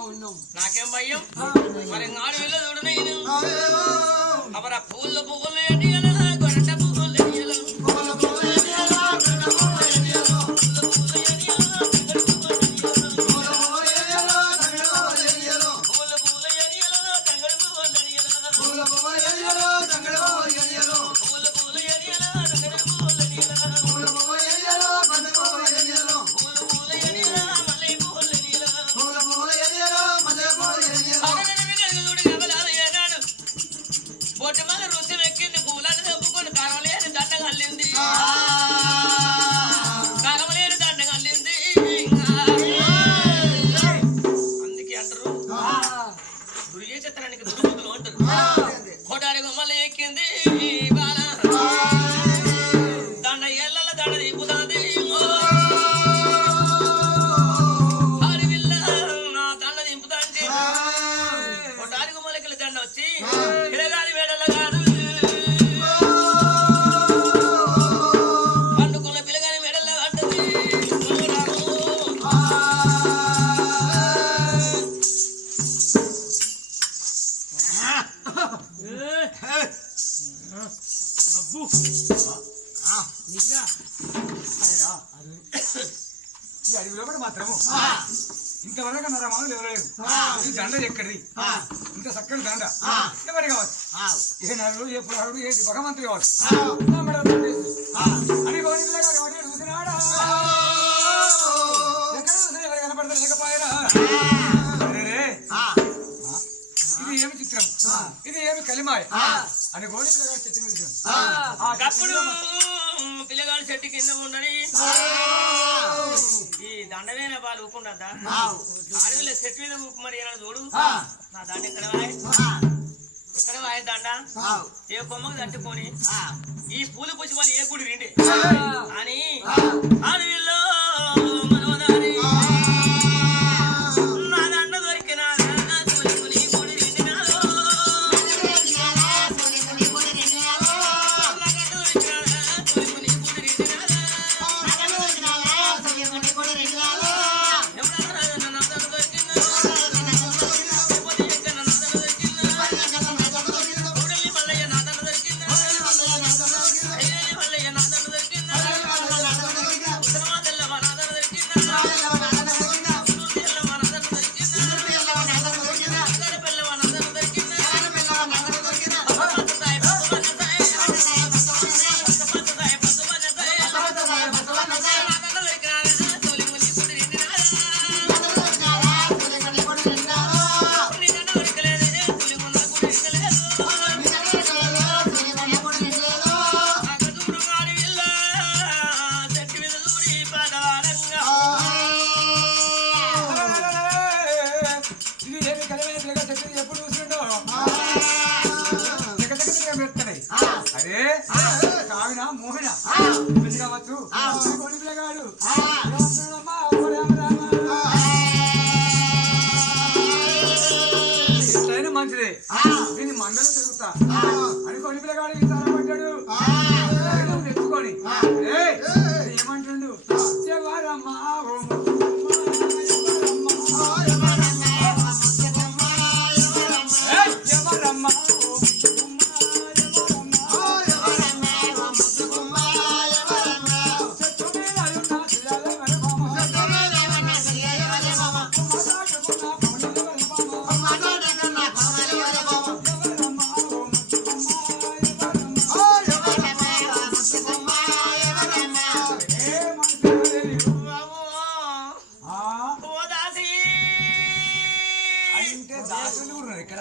నాకేం భయం మరి నాడు వెళ్ళ చూడు నేను అవర పువ్వులు పువ్వులు ఎడియల గొరట పువ్వులు ఎడియల పువ్వులు పువ్వులు ఎడియల గొరట పువ్వులు ఎడియల ఇంతవరకు నా మామూలు ఎవరలేదు ఈ దండ ఎక్కడి ఇంత చక్కని దండ ఎవరి కావచ్చు ఏ నరుడు ఏ పురాడు ఏ భగవంతుడు కావచ్చు అని చూసినాడా ఎవరు కనపడతారు లేకపోయారా ఇది ఏమి చిత్రం ఇది ఏమి కలిమాయ అని గోడి పిల్లగాడు చెట్టు మీద పిల్లగాడు చెట్టు కింద ఉండని ఈ దండమైన పాలు ఊకుండద్దా అడవిలో చెట్టు మీద ఊపు మరి ఏనా చూడు నా దండ ఎక్కడ వాయ దండ ఏ కొమ్మకు తట్టుకొని ఈ పూలు పూసి వాళ్ళు ఏ గుడి రిండి అని అడవిలో మనోదారి నా దండ దొరికిన మంచిదే దీన్ని మండలం తిరుగుతా అని కొన్ని పిల్లగాడు పడ్డాడు తెచ్చుకొని ఏమంటుండు ఎవరమ్మా ఎవరమ్మా ఇక్కడ